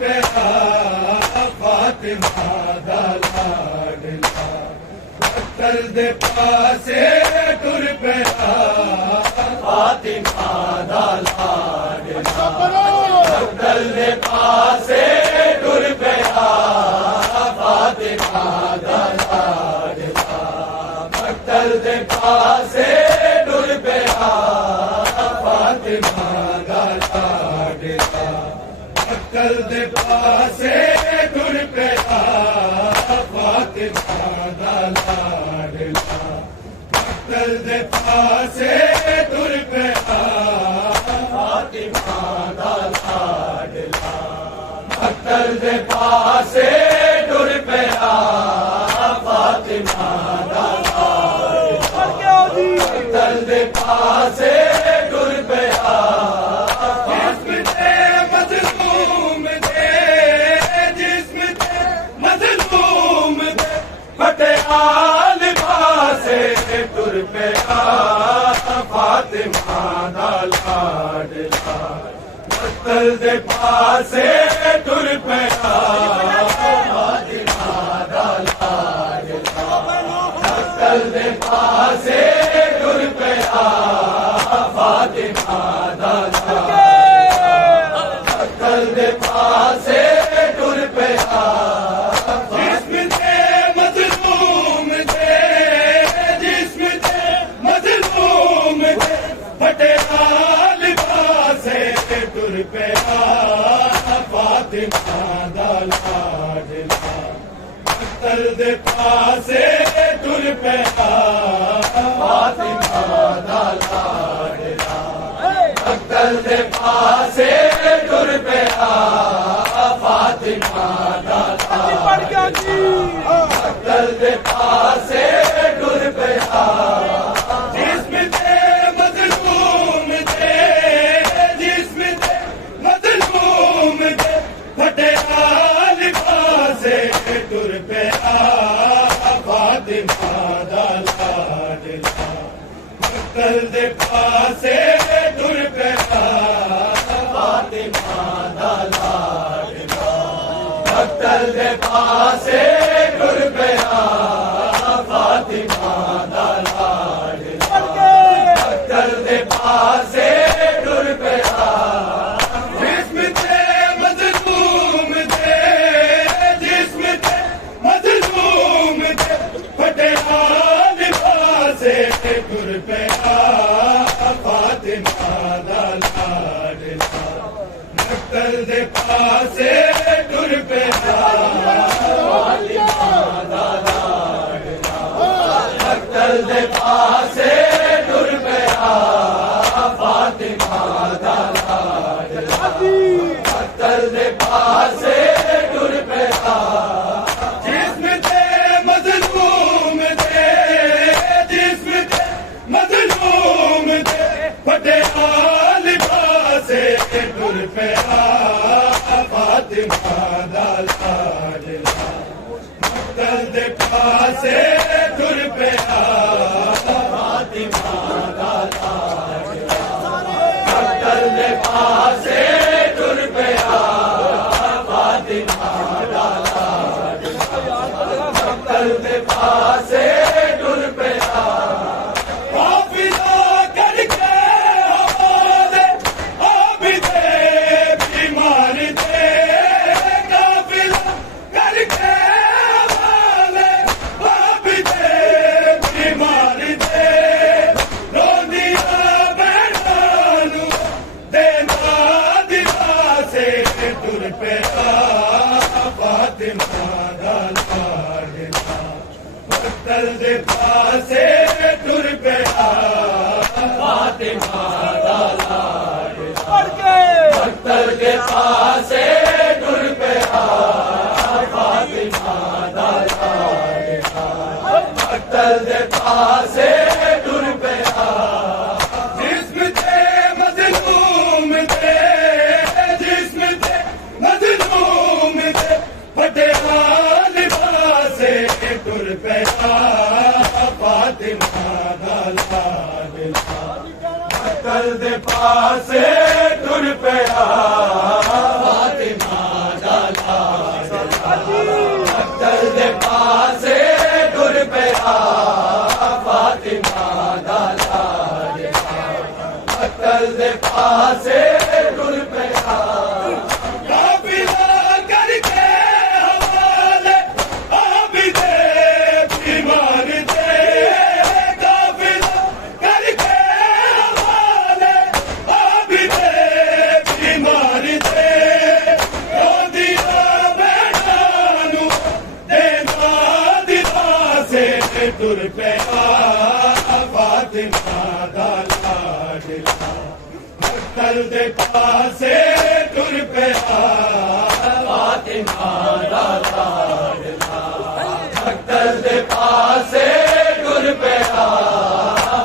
पिया फातिमा दा लाडला बख्तर दे पासे टुर पिया फातिमा दा लाडला बख्तर दे पासे टुर पिया फातिमा दा लाडला बख्तर दे पासे टुर पिया फातिमा दा लाडला बख्तर दे पासे टुर पिया फातिमा दा लाडला बख्तर दे पासे टुर पिया फातिमा दा लाडला बख्तर दे पासे टुर पिया फातिमा दा लाडला बख्तर दे पासे टुर पिया टुर पिया फातिमा दा लाडला बख्तर दे पासे टुर पिया फातिमा दा लाडला बख्तर दे पासे टुर पिया फातिमा दा लाडला बख्तर दे पासे टुर पिया टुर पिया फातिमा दा लाडला बख्तर दे पासे टुर पिया फातिमा दा लाडला बख्तर दे पासे टुर पिया फातिमा दा लाडला बख्तर दे पासे टुर पिया टुर पिया फातिमा दा लाडला बख्तर दे पासे टुर पिया फातिमा दा लाडला बख्तर दे पासे टुर पिया फातिमा दा लाडला बख्तर दे पासे टुर पिया टुर पिया फातिमा दा लाडला बख्तर दे पासे टुर पिया फातिमा दा लाडला बख्तर दे पासे टुर पिया फातिमा दा लाडला बख्तर दे पासे टुर पिया टुर पिया फातिमा दा लाडला बख्तर दे पासे टुर पिया फातिमा दा लाडला बख्तर दे पासे टुर पिया फातिमा दा लाडला बख्तर दे पासे टुर पिया टुर पिया फातिमा दा लाडला बख्तर दे पासे टुर पिया फातिमा दा लाडला बख्तर दे पासे टुर पिया फातिमा दा लाडला बख्तर दे पासे टुर पिया टुर पिया फातिमा दा लाडला बख्तर दे पासे टुर पिया फातिमा पासे टुर पिया काफिला करके हवाले आबिदे बीमार दे काफिला करके हवाले आबिदे बीमार दे रोदिया बैठानू देना दिला से टुर पिया फातिमा दा लाडला मक्तल दे पासे टुर पिया फातिमा दा लाडला मक्तल दे पासे टुर पिया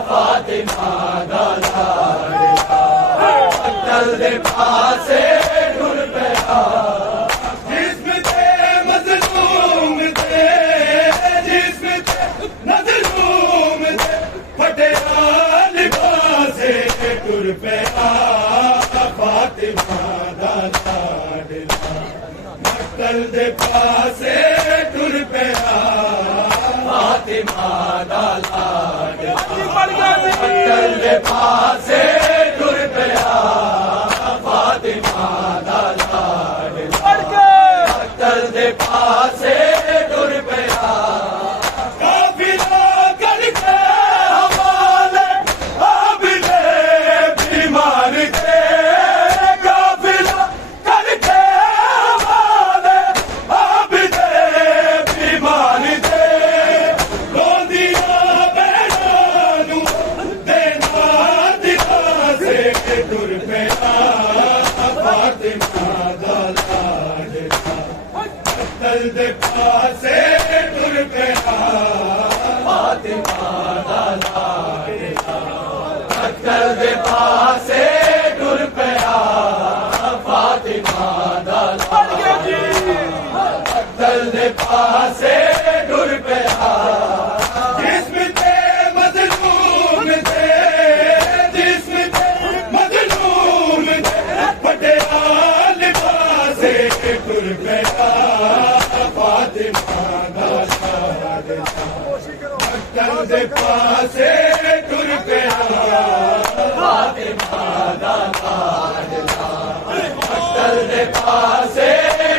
फातिमा दा लाडला मक्तल दे पासे टुर पिया जिस्म ते मज़लूम ते जिस्म ते मज़लूम ते फटिया लिबासे टुर पिया फातिमा दा लाडला मक्तल दे पासे टुर पिया फातिमा दा लाडला मक्तल दे पासे टुर पिया फातिमा दा लाडला मक्तल दे पासे टुर पिया काफिला करके हवाले आबिदे बीमार दे काफिला करके हवाले आबिदे बीमार दे रोदिया बैठानू देना दिला से टुर पिया फातिमा दा लाडला मक्तल दे पासे टुर पिया फातिमा दा लाडला मक्तल दे पासे टुर पिया फातिमा दा लाडला मक्तल दे पासे टुर पिया जिस्म ते मज़लूम ते जिस्म ते मज़लूम ते फटिया लिबासे टुर पिया फातिमा दा लाडला मक्तल दे पासे टुर पिया फातिमा दा लाडला मक्तल दे पासे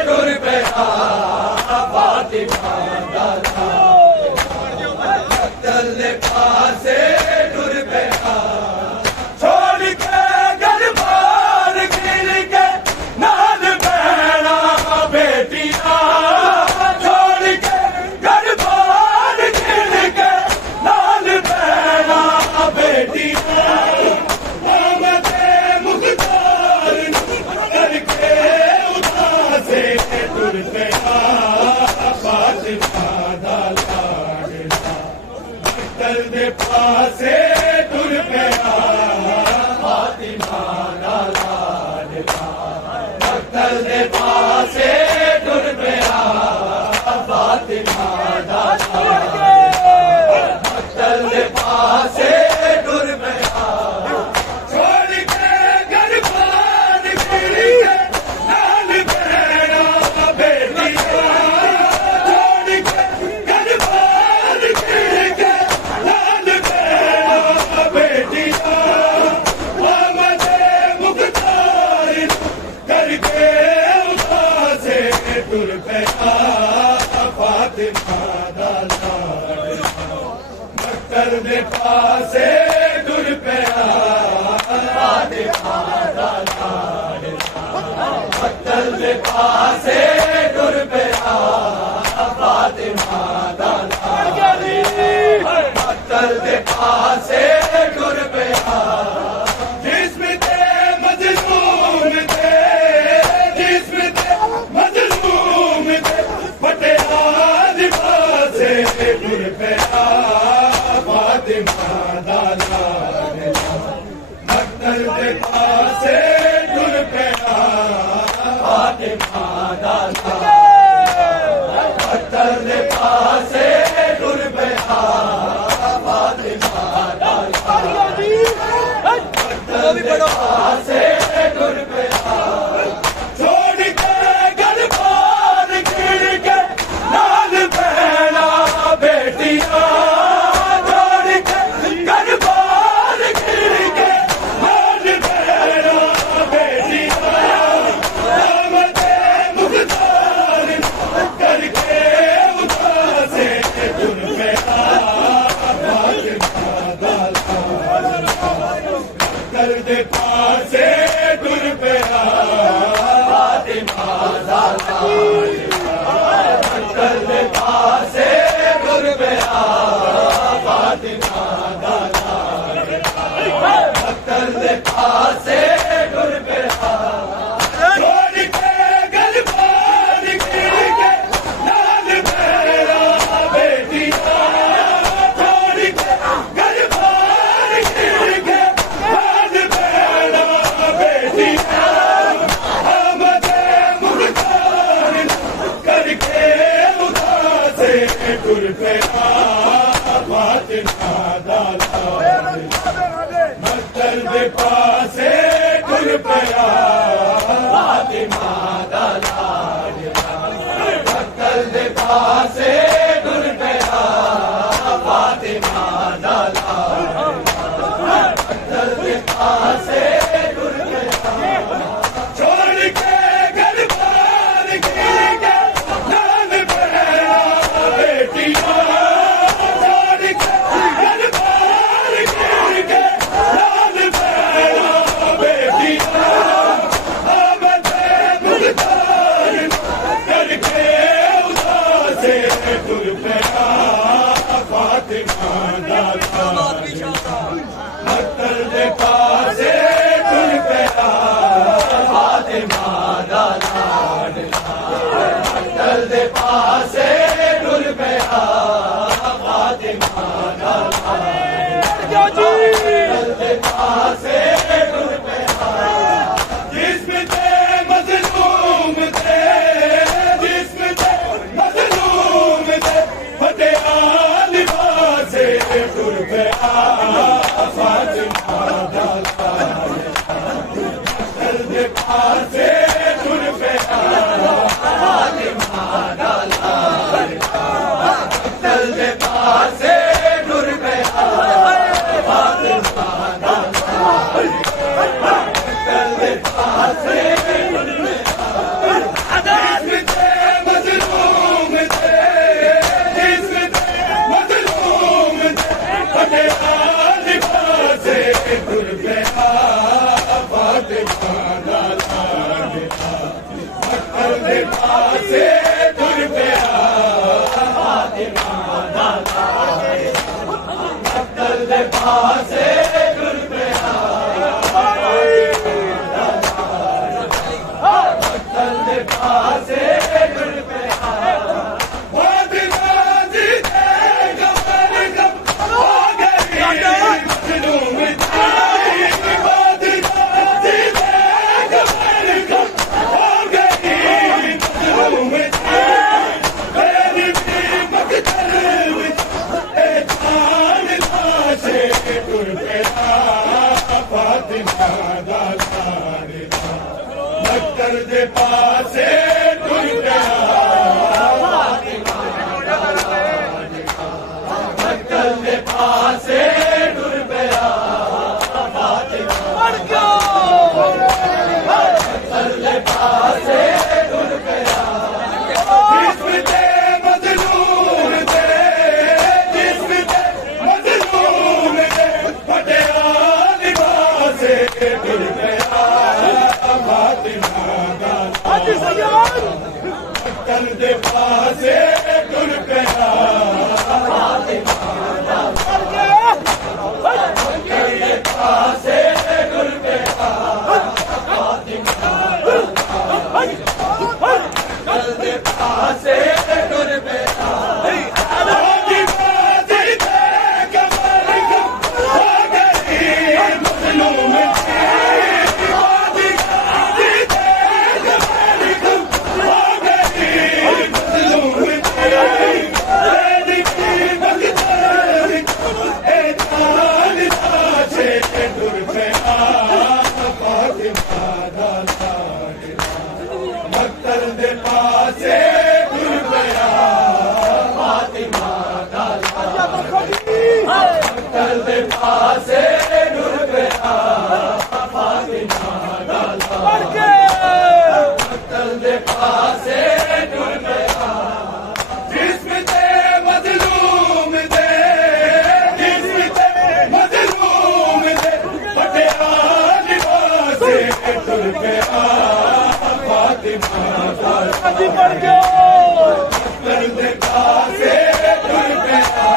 टुर पिया फातिमा दा लाडला मक्तल दे पासे टुर पिया छोड़ के घर बार गिर के नाल बहना बेटियां छोड़ के घर बार गिर के नाल बहना बेटियां आमदे मुख्तार करके उदासे टुर पिया फातिमा दा लाडला मक्तल दे पासे टुर पिया फातिमा दा लाडला मक्तल दे पासे टुर पिया फातिमा दा लाडला मक्तल दे पासे टुर पिया छोड़ के घर बार गिर के नाल बहना बेटियां छोड़ के घर बार गिर के नाल बहना बेटियां आमदे मुख्तार करके उदासे टुर पिया फातिमा दा लाडला मक्तल दे पासे टुर पिया फातिमा दा लाडला मक्तल दे पासे टुर पिया फातिमा दा लाडला मक्तल दे पासे टुर पिया जिस्म ते मज़लूम ते जिस्म ते मज़लूम ते फटिया लिबासे टुर पिया फातिमा दा लाडला मक्तल दे पासे टुर पिया फातिमा दा लाडला मक्तल दे पासे टुर पिया फातिमा दा लाडला मक्तल दे पासे टुर पिया छोड़ के घर बार गिर के नाल बहना बेटियां छोड़ के घर बार गिर के नाल बहना मक्तल दे पासे टुर पिया फातिमा दा लाडला मक्तल दे पासे टुर पिया फातिमा दा लाडला मक्तल दे पासे टुर पिया छोड़ के घर बार के नान पहरा बेटियां छोड़ के घर बार के नान पहरा बेटियां आमदे मुख्तार करके उदासे टुर पिया फातिमा दा मक्तल दे पासे टुर पिया फातिमा दा लाडला मक्तल दे पासे टुर पिया फातिमा दा लाडला मक्तल दे पासे टुर पिया जिस्म ते मज़लूम ते जिस्म ते मज़लूम ते फतेहा लिबासे टुर पिया फातिमा दा मक्तल दे पासे टुर पिया फातिमा दा मक्तल दे पासे टुर पिया फातिमा दा मक्तल दे पासे टुर पिया जिस्म ते मज़लूम ते जिस्म ते मज़लूम ते फतेहा लिबासे टुर पिया फातिमा दा मक्तल दे पासे टुर पिया फातिमा दा मक्तल दे पासे टुर पिया मक्तल दे पासे टुर पिया बाद गाजी दे कमर कम हो गई मजनून तेरी बाद गाजी दे कमर कम हो गई मजनून तेरी भी मक्तल विच ए जान लाशे टुर पिया फातिमा दा लाडला मक्तल दे पासे टुर पिया फातिमा दा लाडला मक्तल दे पासे टुर पिया फातिमा मक्तल दे पासे टुर पिया जिस्म ते मज़लूम ते जिस्म ते मज़लूम ते फतेहा लिबासे टुर पिया फातिमा दा मक्तल दे पासे टुर पिया फातिमा दा मक्तल दे पासे टुर पिया फातिमा मक्तल दे पासे टुर पिया बाजी बाजी दे कमर कम हो गई मजलूम तेरी बाजी बाजी दे कमर कम हो गई मजलूम तेरी भी मक्तल ए जान लाशे टुर पिया फातिमा दा मक्तल दे पासे टुर पिया फातिमा दा मक्तल दे पासे टुर पिया फातिमा दा मक्तल दे पासे टुर पिया जिस्म ते मज़लूम ते जिस्म ते मज़लूम ते फतेहा लिबासे टुर पिया फातिमा दा मक्तल दे पासे टुर पिया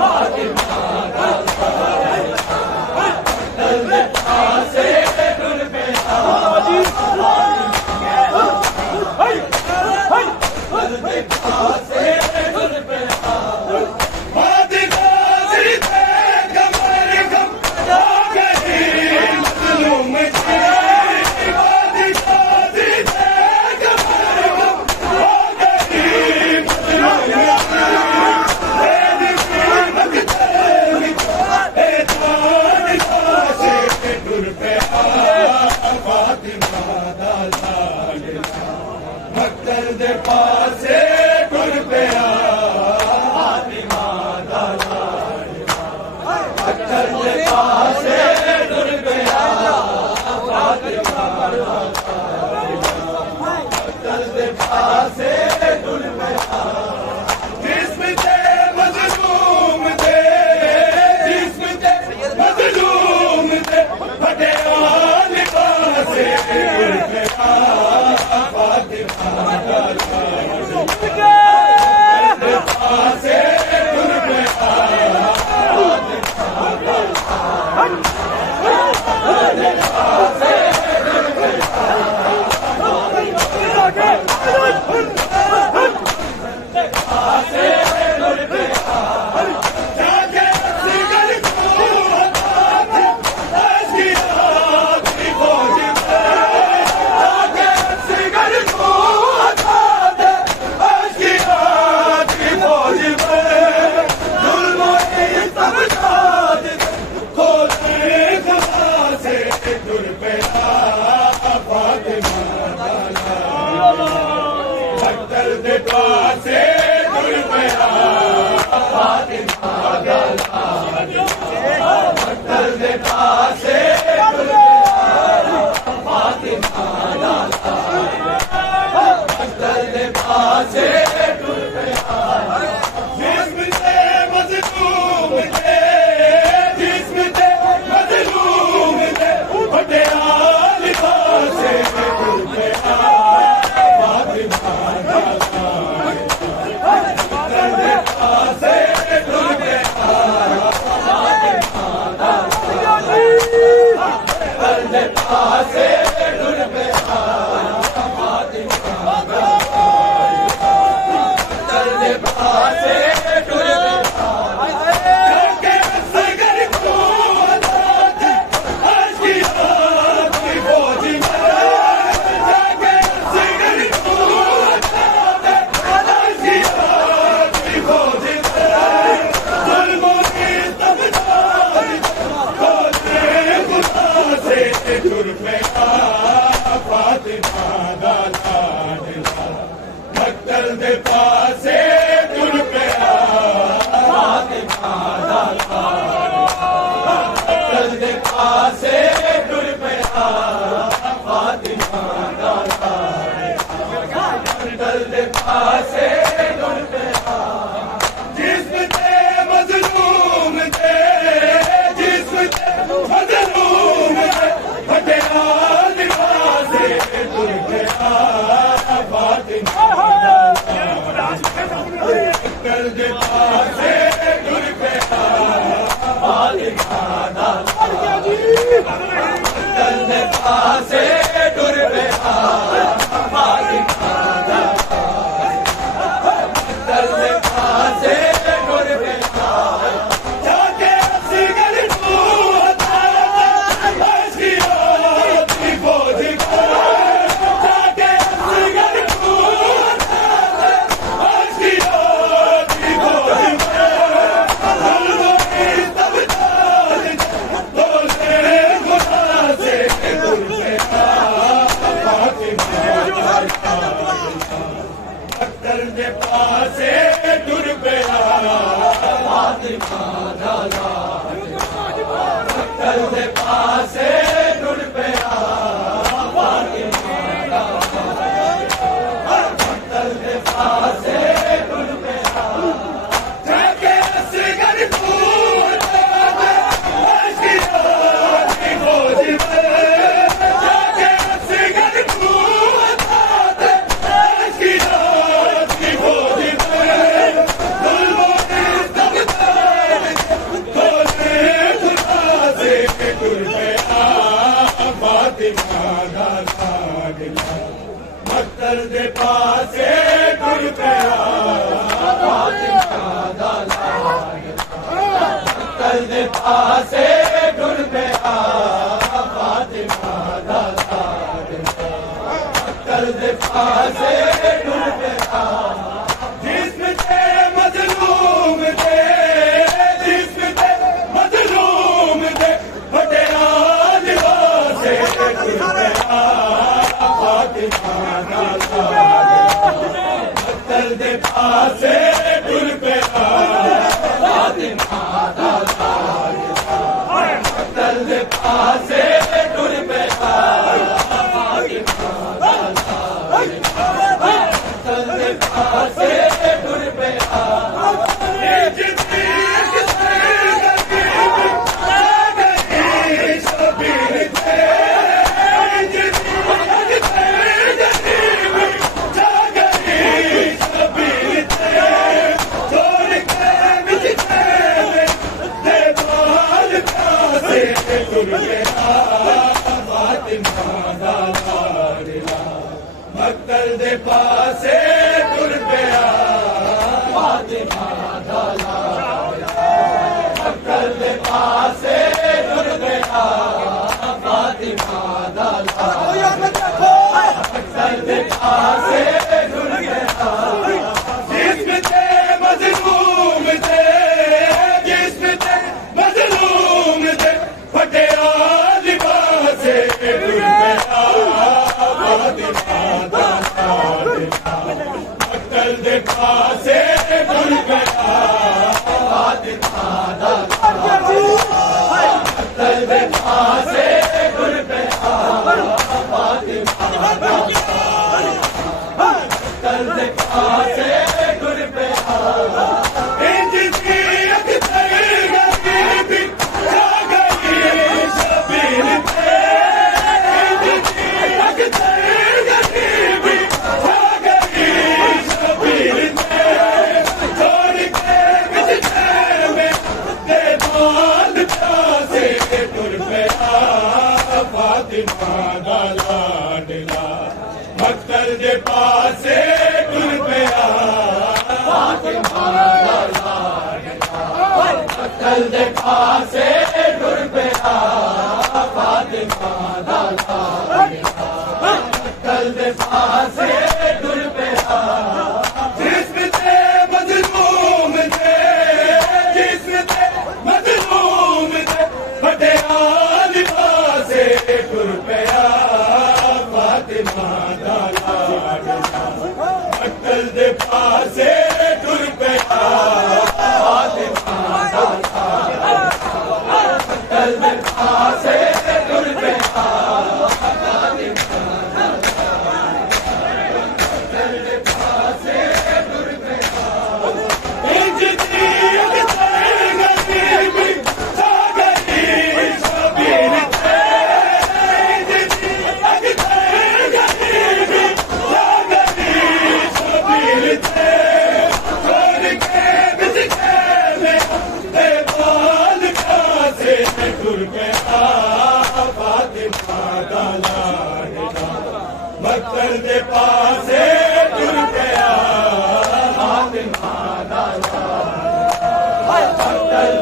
फातिमा दा मक्तल दे पासे टुर पिया मक्तल दे पासे टुर पिया बाद गाजी दे कमर कम हो गई मजलूम तेरी बाद गाजी दे कमर कम हो पासे टुर पे आ, फातिमा दा पासे टुर पिया मक्तल दे पासे टुर पिया मक्तल दे पासे टुर पिया फातिमा दा लाडला मक्तल दे पासे टुर पिया फातिमा दा लाडला मक्तल दे पासे टुर पिया जिस्म ते मजलूम ते जिस्म ते मजलूम ते फटिया लिबासे टुर पिया मक्तल दे पासे टुर पिया फातिमा दा मक्तल दे पासे टुर पिया फातिमा दा मक्तल दे पासे टुर पिया इंज दी अख्तर गरीबी छा गई शबीर पे इंज दी अख्तर गरीबी छा गई शबीर पे छोड़ के बिछड़े में दे बाल प्यासे टुर पिया फातिमा दा लाडला मक्तल दे पासे टुर पिया फातिमा दा लाडला मक्तल दे पासे टुर पिया फातिमा दा लाडला मक्तल दे पासे टुर पिया जिस्म ते मजलूम ते जिस्म ते मजलूम ते फटिया लिबासे टुर पिया फातिमा दा लाडला मक्तल दे पासे टुर पिया फातिमा दा लाडला मक्तल दे पासे टुर पिया फातिमा इंज दी अख्तर गरीबी छा गई शबीर पे इंज दी अख्तर गरीबी छा गई शबीर पे छोड़ के बिछड़े में दे बाल प्यासे टुर पिया फातिमा दा लाडला मक्तल दे पासे टुर पिया फातिमा दा लाडला मक्तल